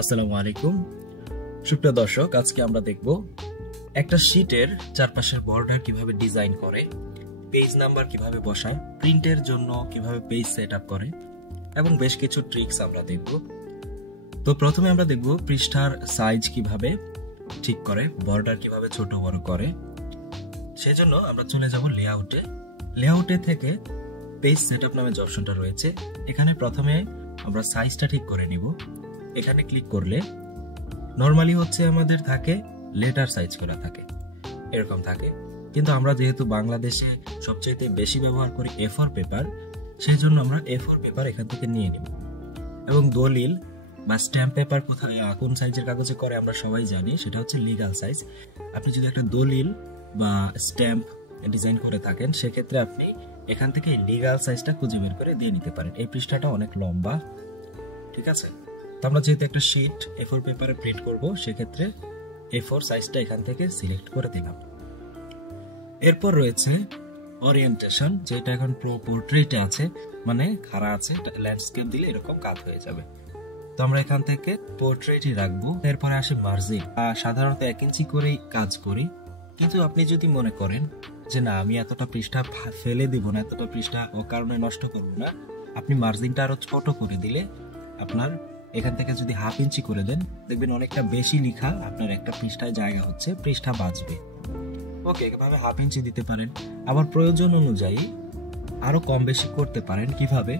আসসালামু আলাইকুম সুপ্রিয় দর্শক, আজকে আমরা দেখব একটা শীটের চারপাশের বর্ডার কিভাবে ডিজাইন করে, পেজ নাম্বার কিভাবে বসায়, প্রিন্টের জন্য কিভাবে পেজ সেট আপ করে এবং বেশ কিছু ট্রিক্স আমরা দেখব। তো প্রথমে আমরা দেখব পৃষ্ঠার সাইজ কিভাবে ঠিক করে, বর্ডার কিভাবে ছোট বড় করে। সেজন্য আমরা চলে যাব লেআউটে থেকে পেজ সেট আপ নামে যে অপশনটা রয়েছে, এখানে প্রথমে আমরা সাইজটা ঠিক করে নিব। এখানে ক্লিক করলে নরমালি হচ্ছে আমাদের থাকে লেটার সাইজ করা থাকে, এরকম থাকে, কিন্তু আমরা যেহেতু বাংলাদেশে সবচেয়ে বেশি ব্যবহার করি A4 পেপার, সেই জন্য আমরা A4 পেপার এখান থেকে নিয়ে নিব। এবং দলিল বা স্ট্যাম্প পেপার কোথায় কোন সাইজের কাগজে করে আমরা সবাই জানি, সেটা হচ্ছে লিগ্যাল সাইজ। আপনি যদি একটা দলিল বা স্ট্যাম্প ডিজাইন করে থাকেন, সেক্ষেত্রে আপনি এখান থেকে লিগ্যাল সাইজটা খুঁজে বের করে দিয়ে নিতে পারেন। এই পৃষ্ঠাটা অনেক লম্বা, ঠিক আছে। তো আমরা যেহেতু একটা শীট A4 পেপারে প্রিন্ট করব, সেক্ষেত্রে A4 সাইজটা এখান থেকে সিলেক্ট করে দিলাম। এরপর রয়েছে ওরিয়েন্টেশন, যেটা এখন পোর্ট্রেটে আছে, মানে খাড়া আছে, ল্যান্ডস্কেপ দিলে এরকম কাত হয়ে যাবে। তো আমরা এখান থেকে পোর্ট্রেটই রাখবো। এরপরে আসে মার্জিন, সাধারণত 1 ইঞ্চি করেই কাজ করি, কিন্তু আপনি যদি মনে করেন যে না, আমি এতটা পৃষ্ঠা ফেলে দিব না, এতটা পৃষ্ঠা ও কারণে নষ্ট করব না, আপনি মার্জিনটা আরো ছোট করে দিলে আপনার এখান থেকে যদি 1/2 ইঞ্চি করে দেন, দেখবেন অনেকটা বেশি লেখা আপনার একটা পৃষ্ঠায় জায়গা হচ্ছে, পৃষ্ঠা বাঁচবে। ওকে, এভাবে 1/2 ইঞ্চি দিতে পারেন। আবার প্রয়োজন অনুযায়ী আরো কম বেশি করতে পারেন। কিভাবে?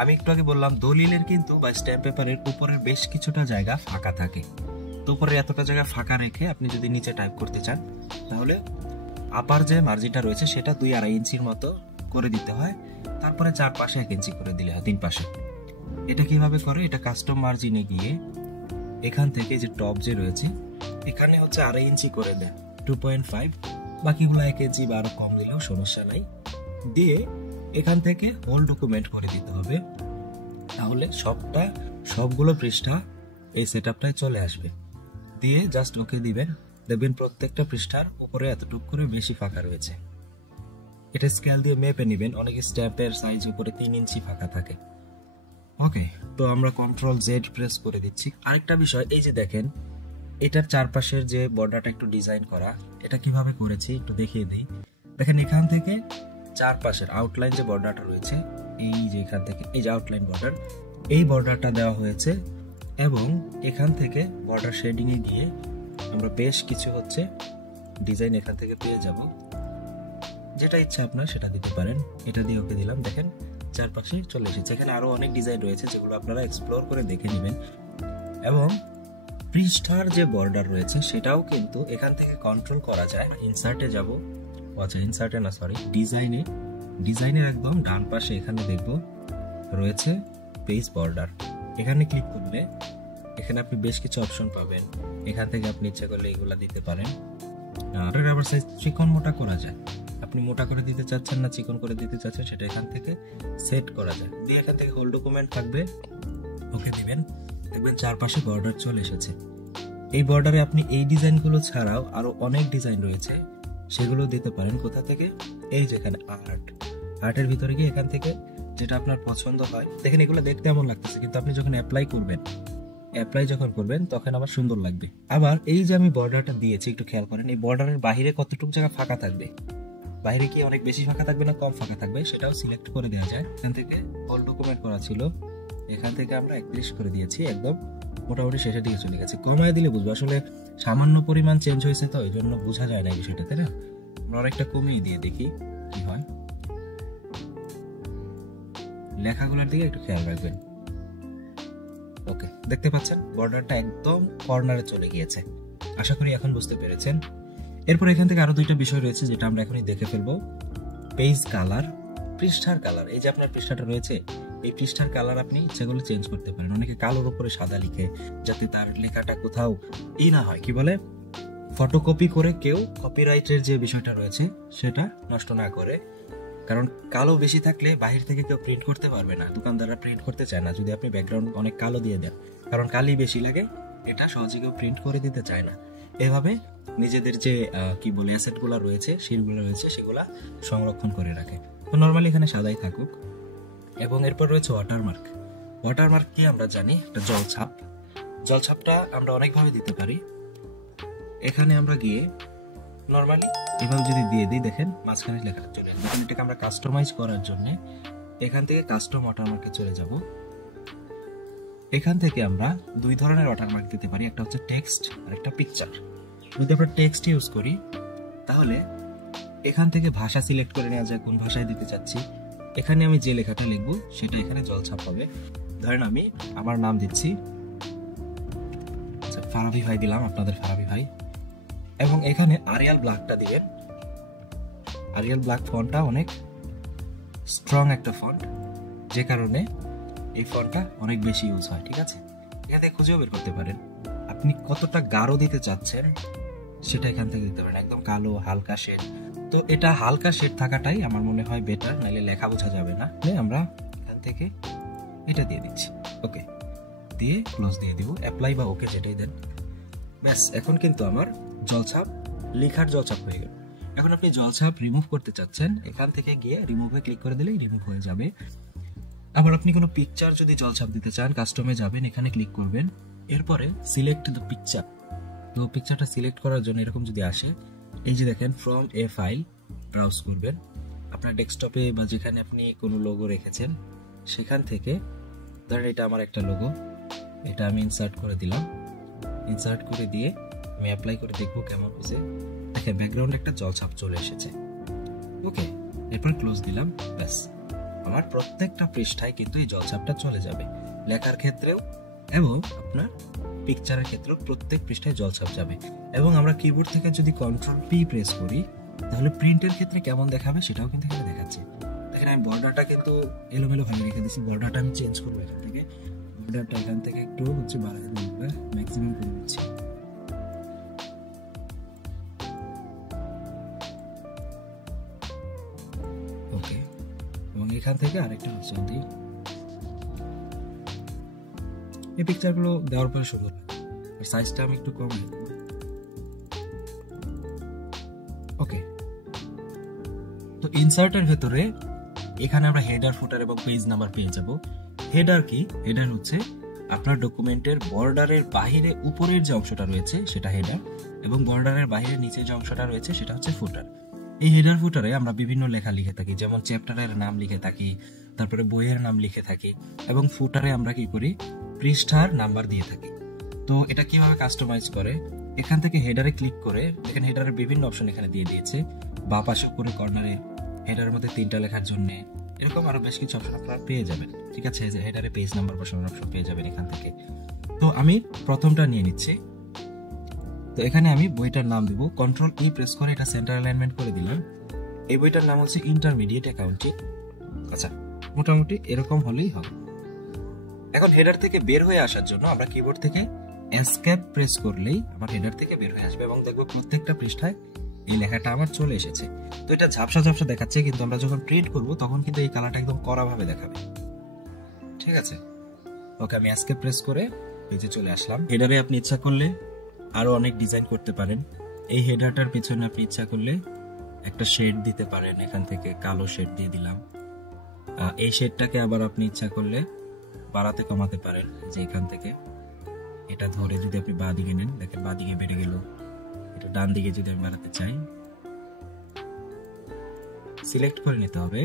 আমি একটু আগে বললাম, দলিলের কিন্তু বা স্ট্যাম্প পেপারের উপরের বেশ কিছুটা জায়গা ফাঁকা থাকে। তো উপরে এতটা জায়গা ফাঁকা রেখে আপনি যদি নিচে টাইপ করতে চান, তাহলে আপার যে মার্জিনটা রয়েছে সেটা 2-2.5 ইঞ্চির মতো করে দিতে হয়। তারপরে চারপাশে 1 ইঞ্চি করে দিলে হয়, 3 পাশে। এটা কিভাবে করে? এটা কাস্টম মার্জিনে গিয়ে এখান থেকে যে টপ যে রয়েছে, এখানে হচ্ছে 2.5 ইঞ্চি করে দেন, 2.5, বাকিগুলো 1 ইঞ্চি বা আরো কম দিলেও সমস্যা নাই। দিয়ে এখান থেকে হোল ডকুমেন্ট করে দিতে হবে, তাহলে সবগুলো পৃষ্ঠা এই সেটআপটায় চলে আসবে। দিয়ে জাস্ট ওকে দিবেন, দেখবেন প্রত্যেকটা পৃষ্ঠার উপরে এতটুকু করে বেশি ফাঁকা রয়েছে। এটা স্কেল দিয়ে মেপে নেবেন, অনেক স্ট্যাম্পের সাইজ উপরে 3 ইঞ্চি ফাঁকা থাকে। ওকে, তো আমরা Ctrl+Z প্রেস করে দিচ্ছি। আরেকটা বিষয়, এই যে দেখেন এটার চারপাশের যে বর্ডারটা একটু ডিজাইন করা, এটা কিভাবে করেছি একটু দেখিয়ে দিই। দেখেন এখান থেকে চারপাশের আউটলাইন যে বর্ডারটা রয়েছে, এই যে এখান থেকে এই যে আউটলাইন বর্ডার, এই বর্ডারটা দেওয়া হয়েছে। এবং এখান থেকে বর্ডার শেডিং এ গিয়ে আমরা বেশ কিছু হচ্ছে ডিজাইন এখান থেকে পেয়ে যাব। যেটা ইচ্ছা আপনার সেটা দিতে পারেন। এটা দিয়ে ওকে দিলাম, দেখেন চারপাশে চলে এসেছে। এখানে আরো অনেক ডিজাইন রয়েছে, যেগুলো আপনারা এক্সপ্লোর করে দেখে নেবেন। এবং পৃষ্ঠার যে বর্ডার রয়েছে সেটাও কিন্তু এখান থেকে কন্ট্রোল করা যায়। ইনসার্টে যাব, আচ্ছা ইনসার্টে না, সরি, ডিজাইনের একদম ডান পাশে এখানে দেখব রয়েছে পেজ বর্ডার। এখানে ক্লিক করলে এখানে আপনি বেশ কিছু অপশন পাবেন। এখান থেকে আপনি ইচ্ছা করলে এগুলা দিতে পারেন। আবার সাইজ চিকন মোটা করা যায়, আপনি মোটা করে দিতে চাচ্ছেন না চিকন করে দিতে চাচ্ছেন, সেটা এখান থেকে সেট করা যায়। দিয়ে এখান থেকে হোল ডকুমেন্ট থাকবে, ওকে দিবেন, দেখবেন চারপাশে বর্ডার চলে এসেছে। এই বর্ডারে আপনি এই ডিজাইনগুলো ছাড়াও আরো অনেক ডিজাইন রয়েছে, সেগুলো দিতে পারেন। কোথা থেকে? এই যেখানে আর্টের ভিতরে গিয়ে এখান থেকে যেটা আপনার পছন্দ হয়, দেখেন এগুলো দেখতে এমন লাগতেছে, কিন্তু আপনি যখন অ্যাপ্লাই যখন করবেন তখন আবার সুন্দর লাগবে। আবার এই যে আমি বর্ডারটা দিয়েছি, একটু খেয়াল করেন, এই বর্ডারের বাইরে কতটুকু জায়গা ফাঁকা থাকবে, বাইরে কি অনেক বেশি ফাঁকা থাকবে না কম ফাঁকা থাকবে, সেটাও সিলেক্ট করে দেওয়া যায়। এখান থেকে হোল ডকুমেন্ট করা ছিল, এখান থেকে আমরা 31 করে দিয়েছি, একদম মোটামুটি শেষের দিকে চলে গেছে। কমায় দিলে বুঝবো, আসলে সামান্য পরিমাণ চেঞ্জ হয়েছে তো এই জন্য বোঝা যায় না এই বিষয়টা, তাই না? আমরা অনেকটা কমিয়ে দিয়ে দেখি কি হয়। লেখাগুলোর দিকে একটু খেয়াল রাখবেন। ওকে, দেখতে পাচ্ছেন বর্ডারটা একদম কর্নারে চলে গিয়েছে। আশা করি এখন বুঝতে পেরেছেন। এরপর এখান থেকে আরো 2টা বিষয় রয়েছে, যেটা আমরা এখনই দেখে ফেলবো। পেজ কালার, পৃষ্ঠার কালার। এই যে আপনার পৃষ্ঠাটা রয়েছে, এই পৃষ্ঠার কালার আপনি সেগুলো চেঞ্জ করতে পারেন। অনেকে কালোর উপরে সাদা লিখে, যাতে তার লেখাটা কোথাও না হয়, কি বলে, ফটোকপি করে কেউ কপিরাইটের যে বিষয়টা রয়েছে সেটা নষ্ট না করে। কারণ কালো বেশি থাকলে বাহির থেকে কেউ প্রিন্ট করতে পারবে না, দোকানদাররা প্রিন্ট করতে চায় না যদি আপনি ব্যাকগ্রাউন্ড অনেক কালো দিয়ে দেন, কারণ কালি বেশি লাগে, এটা সহজে কেউ প্রিন্ট করে দিতে চায় না। এভাবে নিজেদের যে কি বলে অ্যাসেট গুলা রয়েছে, শিটগুলো রয়েছে, সেগুলা সংরক্ষণ করে রাখে। তো নর্মালি এখানে সাদাই থাকুক। এবং এরপর রয়েছে ওয়াটারমার্ক। কি আমরা জানি, একটা জলছাপ। জলছাপটা আমরা অনেকভাবে দিতে পারি। এখানে আমরা গিয়ে নর্মালি এভাবে যদি দিয়ে দিই, দেখেন মাঝখানে লেখাটা চলে আসবে। এখন এটাকে আমরা কাস্টমাইজ করার জন্য এখান থেকে কাস্টম ওয়াটারমার্কে চলে যাব। এখান থেকে আমরা দুই ধরনের ওয়াটারমার্ক দিতে পারি, একটা হচ্ছে টেক্সট আর একটা পিকচার। যদি আমরা টেক্সট ইউজ করি তাহলে এখান থেকে ভাষা সিলেক্ট করে নেওয়া যায়, কোন ভাষায় দিতে চাচ্ছি। এখানে আমি যে লেখাটা লিখবো সেটা এখানে জলছাপ হবে। ধরেন আমি আমার নাম দিচ্ছি, ফারাবি ভাই দিলাম, আপনাদের ফারাবি ভাই। এবং এখানে আরিয়াল ব্ল্যাকটা দিবেন। আরিয়াল ব্ল্যাক ফন্টটা অনেক স্ট্রং একটা ফন্ট, যে কারণে এই ফন্টটা অনেক বেশি ইউজ হয়। ঠিক আছে, এখান থেকে খুঁজেও বের করতে পারেন আপনি কতটা গাঢ় দিতে চাচ্ছেন, সেটা এখান থেকে দিতে পারেন। একদম কালো হালকা শেড, তো এটা হালকা শেড থাকাটাই আমার মনে হয় বেটার, নাহলে লেখা বোঝা যাবে না। আমরা এখান থেকে এটা দিয়ে দিচ্ছি, ওকে দিয়ে ক্লোজ দিয়ে দিব, অ্যাপ্লাই বা ওকে যেটাই দেন। ব্যাস, এখন কিন্তু আমার জলছাপ লেখার জলছাপ হয়ে গেল। এখন আপনি জলছাপ রিমুভ করতে চাচ্ছেন, এখান থেকে গিয়ে রিমুভে ক্লিক করে দিলেই রিমুভ হয়ে যাবে। আবার আপনি কোনো পিকচার যদি জলছাপ দিতে চান, কাস্টমে যাবেন, এখানে ক্লিক করবেন, এরপরে সিলেক্ট দ্য পিকচার। তো পিকচারটা সিলেক্ট করার জন্য এরকম যদি আসে, এই যে দেখেন ফ্রম এ ফাইল ব্রাউজ করবেন। আপনার ডেস্কটপে বা যেখানে আপনি কোনো লোগো রেখেছেন সেখান থেকে, ধরেন এটা আমার একটা লোগো, এটা আমি ইনসার্ট করে দিলাম। ইনসার্ট করে দিয়ে আমি অ্যাপ্লাই করে দেখবো কেমন হয়েছে। দেখেন ব্যাকগ্রাউন্ডে একটা জলছাপ চলে এসেছে, ওকে। এরপর ক্লোজ দিলাম, ব্যাস আমার প্রত্যেকটা পৃষ্ঠায় কিন্তু এই জলছাপটা চলে যাবে, লেখার ক্ষেত্রেও এবং আপনার পিকচারের ক্ষেত্রেও প্রত্যেক পৃষ্ঠায় জলছাপ যাবে। এবং আমরা কিবোর্ড থেকে যদি কন্ট্রোল পি প্রেস করি তাহলে প্রিন্টের ক্ষেত্রে কেমন দেখাবে সেটাও কিন্তু এখানে দেখাচ্ছে। দেখেন আমি বর্ডারটা কিন্তু এলোমেলো ভাবে রেখে দিচ্ছি, বর্ডারটা আমি চেঞ্জ করবো এখান থেকে। বর্ডারটা এখান থেকে একটু হচ্ছে বাড়াতে দিব, ম্যাক্সিমাম করে দিচ্ছি। ওকে, এবং এখান থেকে আরেকটা অপশন দিই। এই পিকচারগুলো দেওয়ার পরে সুন্দর, সাইজটা আমি একটু কম দেব। ওকে, তো ইনসার্টের ভেতরে এখানে আমরা হেডার, ফুটার এবং পেজ নাম্বার পেয়ে যাব। হেডার কি? হেডার হচ্ছে আপনার ডকুমেন্টের বর্ডারের বাহিরে উপরের যে অংশটা রয়েছে সেটা হেডার, এবং বর্ডারের বাহিরে নিচে যে অংশটা রয়েছে সেটা হচ্ছে ফুটার। এই হেডার ফুটারে আমরা বিভিন্ন লেখা লিখে থাকি, যেমন চ্যাপ্টারের নাম লিখে থাকি, তারপরে বইয়ের নাম লিখে থাকি, এবং ফুটারে আমরা কি করি, পৃষ্ঠার নাম্বার দিয়ে থাকি। তো এটা কিভাবে কাস্টমাইজ করে, এখান থেকে হেডারে ক্লিক করে দেখেন হেডারের বিভিন্ন অপশন এখানে দিয়ে দিয়েছে। বাঁ পাশে উপরে কর্নারে হেডারের মধ্যে 3টা লেখার জন্য এরকম আরো বেশ কিছু অপশন আপনারা পেয়ে যাবেন। ঠিক আছে, যে হেডারে পেজ নাম্বার বসানোর অপশন পেয়ে যাবেন এখান থেকে। তো আমি প্রথমটা নিয়ে নিচ্ছি। তো এখানে আমি বইটার নাম দিব, কন্ট্রোল ই প্রেস করে এটা সেন্টার অ্যালাইনমেন্ট করে দিলাম। এই বইটার নাম হচ্ছে ইন্টারমিডিয়েট অ্যাকাউন্টিং। আচ্ছা, মোটামুটি এরকম হলেই হবে। এখন হেডার থেকে বের হয়ে আসার জন্য আমরা কিবোর্ড থেকে এসকেপ প্রেস করলেই আমার হেডার থেকে বের হয়ে আসবে, এবং দেখবো প্রত্যেকটা পৃষ্ঠায় এই লেখাটা আমার চলে এসেছে। তো এটা ঝাপসা ঝাপসা দেখাচ্ছে, কিন্তু আমরা যখন প্রিন্ট করব তখন কিন্তু এই কালারটা একদম কড়া ভাবে দেখাবে। ঠিক আছে, ওকে, আমি এসকেপ প্রেস করে পেজে চলে আসলাম। হেডারে আপনি ইচ্ছা করলে আরো অনেক ডিজাইন করতে পারেন। এই হেডারটার পিছনে আপনি ইচ্ছা করলে একটা শেড দিতে পারেন, এখান থেকে কালো শেড দিয়ে দিলাম। এই শেডটাকে আবার আপনি ইচ্ছা করলে বাড়াতে কমাতে পারেন, যে এখান থেকে এটা ধরে যদি আপনি বাঁ দিকে নেন, দেখেন বাঁ দিকে বেড়ে গেল। এটা ডান দিকে যদি আমি বাড়াতে চাই, সিলেক্ট করে নিতে হবে।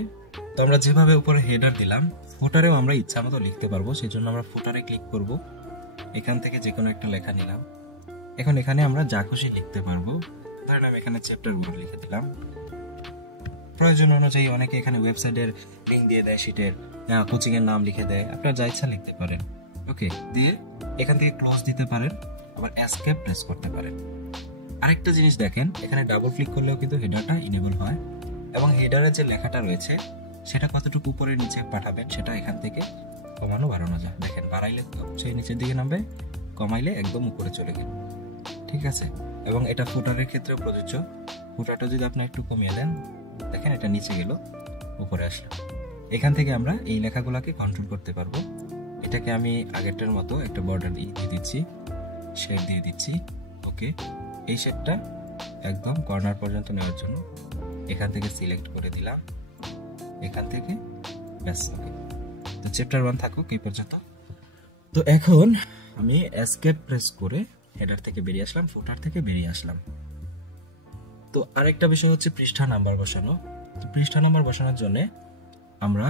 তো আমরা যেভাবে উপরে হেডার দিলাম, ফুটারেও আমরা ইচ্ছা মতো লিখতে পারবো। সেই জন্য আমরা ফুটারে ক্লিক করব, এখান থেকে যে কোনো একটা লেখা নিলাম। এখন এখানে আমরা যা খুশি লিখতে পারবো। ধরেন আমি এখানে চ্যাপ্টার গুলো লিখে দিলাম। প্রয়োজন অনুযায়ী অনেকে এখানে ওয়েবসাইটের লিংক দিয়ে দেয়, শীটের কোচিং এর নাম লিখে দেয়, আপনার যা ইচ্ছা লিখতে পারেন। ওকে, দিয়ে এখান থেকে ক্লোজ দিতে পারেন, আবার এসকেপ প্রেস করতে পারেন। আরেকটা জিনিস দেখেন, এখানে ডাবল ক্লিক করলেও কিন্তু হেডারটা ইনেবল হয়, এবং হেডারের যে লেখাটা রয়েছে সেটা কতটুকু উপরে নিচে পাঠাবেন সেটা এখান থেকে কমানো বাড়ানো যায়। দেখেন বাড়াইলে সেই নিচের দিকে নামবে, কমাইলে একদম উপরে চলে গেল। ঠিক আছে, এবং এটা ফুটারের ক্ষেত্রেও প্রযোজ্য। ফুটারটা যদি আপনি একটু কমিয়ে দেন, দেখেন এটা নিচে গেল, উপরে আসলো। এখান থেকে আমরা এই লেখাগুলোকে কন্ট্রোল করতে পারবো। এটাকে আমি আগেরটার মতো একটা বর্ডার দিয়ে দিচ্ছি, শেড দিয়ে দিচ্ছি। ওকে, এই শেডটা একদম কর্নার পর্যন্ত নেওয়ার জন্য এখান থেকে সিলেক্ট করে দিলাম, এখান থেকে ব্যাস। ওকে, তো চ্যাপ্টার 1 থাকুক এই পর্যন্ত। তো এখন আমি এসকেপ প্রেস করে হেডার থেকে বেরিয়ে আসলাম, ফুটার থেকে বেরিয়ে আসলাম। তো আরেকটা বিষয় হচ্ছে পৃষ্ঠা নাম্বার বসানো। তো পৃষ্ঠা নাম্বার বসানোর জন্য আমরা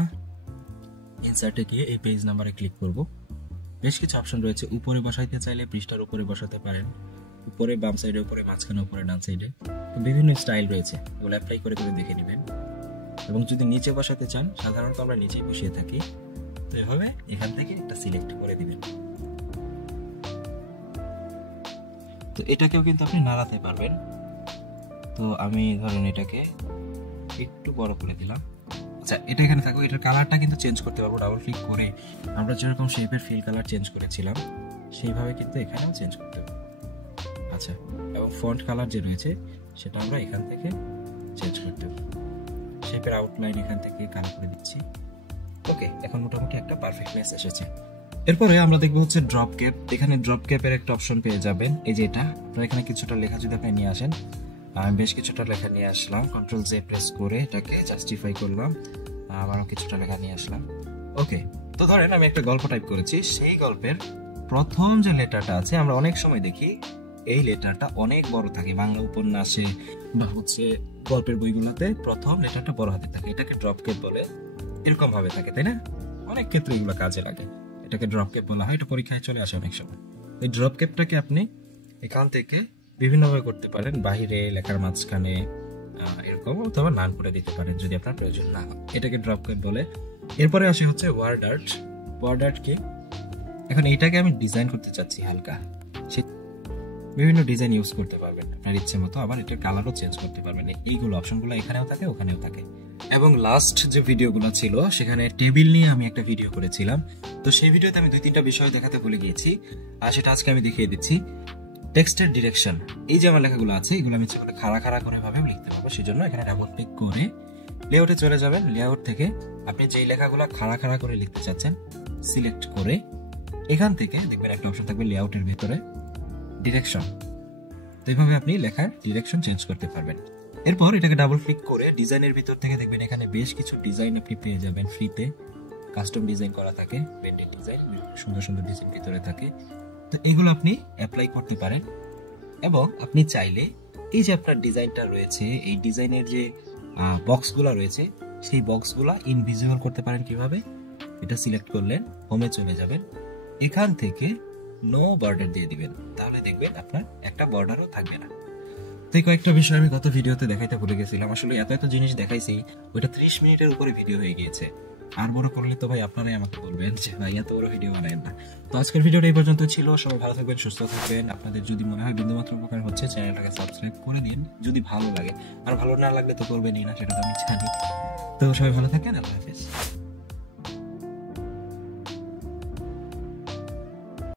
ইনসার্টে গিয়ে এই পেজ নাম্বারে ক্লিক করব। বেশ কিছু অপশন রয়েছে, উপরে বসাইতে চাইলে পৃষ্ঠার উপরে বসাতে পারেন, উপরে বাম সাইডে, উপরে মাঝখানে, উপরে ডান সাইডে, তো বিভিন্ন স্টাইল রয়েছে, এগুলো অ্যাপ্লাই করে করে দেখে নেবেন। এবং যদি নিচে বসাতে চান, সাধারণত আমরা নিচেই বসিয়ে থাকি, তো এভাবে এখান থেকে একটা সিলেক্ট করে দিবেন। তো এটাকেও কিন্তু আপনি নাড়াতে পারবেন। তো আমি ধরেন এটাকে একটু বড় করে দিলাম। আচ্ছা, এটা এখানে থাকবে, এটার কালারটা কিন্তু চেঞ্জ করতে পারবো ডাবল ক্লিক করে। আমরা যেরকম শেপের ফিল কালার চেঞ্জ করেছিলাম সেইভাবে কিন্তু এখানেও চেঞ্জ করতে পারবো। আচ্ছা, এবং ফন্ট কালার যে রয়েছে সেটা আমরা এখান থেকে চেঞ্জ করতে পারবো। শেপের আউটলাইন এখান থেকে কালার করে দিচ্ছি। ওকে, এখন মোটামুটি একটা পারফেক্টনেস এসেছে। এরপরে আমরা দেখবো হচ্ছে ড্রপ ক্যাপ। এখানে ড্রপ ক্যাপের একটা অপশন পেয়ে যাবেন, এই যে এটা। আপনারা এখানে কিছুটা লেখা যদি আপনি নিয়ে আসেন, আমি বেশ কিছুটা লেখা নিয়ে আসলাম, কন্ট্রোল জে প্রেস করে এটাকে জাস্টিফাই করলাম, আবারও কিছুটা লেখা নিয়ে আসলাম। ওকে, তো ধরেন আমি একটা গল্প টাইপ করেছি, সেই গল্পের প্রথম যে লেটারটা আছে, আমরা অনেক সময় দেখি এই লেটারটা অনেক বড় থাকে, বাংলা উপন্যাসে বা হচ্ছে গল্পের বইগুলোতে প্রথম লেটারটা বড় হাতে থাকে, এটাকে ড্রপ ক্যাপ বলে। এরকম ভাবে থাকে, তাই না? অনেক ক্ষেত্রে এগুলো কাজে লাগে, এটাকে ড্রপ ক্যাপ বলা হয়, এটা পরীক্ষায় চলে আসে অনেক সময়। এই ড্রপ ক্যাপটাকে আপনি এখান থেকে বিভিন্নভাবে করতে পারেন, বাহিরে, লেখার মাঝখানে, এরকম, অথবা নান করে দিতে পারেন যদি আপনার প্রয়োজন না হয়। এটাকে ড্রপ ক্যাপ বলে। এরপরে আসে হচ্ছে ওয়ার্ড আর্ট। ওয়ার্ড আর্ট কি? এখন এইটাকে আমি ডিজাইন করতে চাচ্ছি হালকা, বিভিন্ন ডিজাইন ইউজ করতে পারবেন আপনার ইচ্ছে মতো, আবার এটার কালারও চেঞ্জ করতে পারবেন। এইগুলো অপশনগুলো এখানেও থাকে, ওখানেও থাকে। এবং লাস্ট যে ভিডিওগুলো ছিল সেখানে টেবিল নিয়ে আমি একটা ভিডিও করেছিলাম, তো সেই ভিডিওতে আমি 2-3টা বিষয় দেখাতে ভুলে গিয়েছি, আর সেটা আজকে আমি দেখিয়ে দিচ্ছি। টেক্সটের ডিরেকশন, এই যে আমার লেখাগুলো আছে এগুলো আমি খাড়া খাড়া করে ভাবেও লিখতে পারবো, সেই জন্য এখানে ডাবল ক্লিক করে লেআউটে চলে যাবেন। লেআউট থেকে আপনি যেই লেখাগুলো খাড়া খাড়া করে লিখতে চাচ্ছেন সিলেক্ট করে এখান থেকে দেখবেন একটা অপশন থাকবে লেআউটের ভিতরে ডিরেকশন, তো এইভাবে আপনি লেখার ডিরেকশন চেঞ্জ করতে পারবেন। এরপর এটাকে ডাবল ক্লিক করে ডিজাইনের ভিতর থেকে দেখবেন এখানে বেশ কিছু ডিজাইন আপনি পেয়ে যাবেন ফ্রিতে, কাস্টম ডিজাইন করা থাকে, পেন্টেড ডিজাইন, সুন্দর সুন্দর ডিজাইন ভিতরে থাকে। তো এগুলো আপনি অ্যাপ্লাই করতে পারেন, এবং আপনি চাইলে এই যে আপনার ডিজাইনটা রয়েছে, এই ডিজাইনের যে বক্সগুলো রয়েছে সেই বক্সগুলো ইনভিজিবল করতে পারেন। কিভাবে? এটা সিলেক্ট করলেন, হোমে চলে যাবেন, এখান থেকে নো বর্ডার দিয়ে দিবেন, তাহলে দেখবেন আপনার একটা বর্ডারও থাকবে না। তো এই কয়েকটা বিষয় আমি গত ভিডিওতে দেখাইতে ভুলে গেছিলাম, আসলে এত এত জিনিস দেখাইছি, ওইটা 30 মিনিটের উপরে ভিডিও হয়ে গিয়েছে। আর বড় করলে তো ভাই আপনারাই আমাকে বলবেন যে ভাই এত বড় ভিডিও বানায় না। তো আজকের ভিডিওটা এই পর্যন্ত ছিল। সবাই ভালো থাকবেন, সুস্থ থাকবেন। আপনাদের যদি মনে হয় বিন্দুমাত্র উপকার হচ্ছে, চ্যানেলটাকে সাবস্ক্রাইব করে দিন যদি ভালো লাগে, আর ভালো না লাগলে তো করবেনই না, সেটা তো আমি জানি। তো সবাই ভালো থাকেন, আল্লাহ হাফেজ।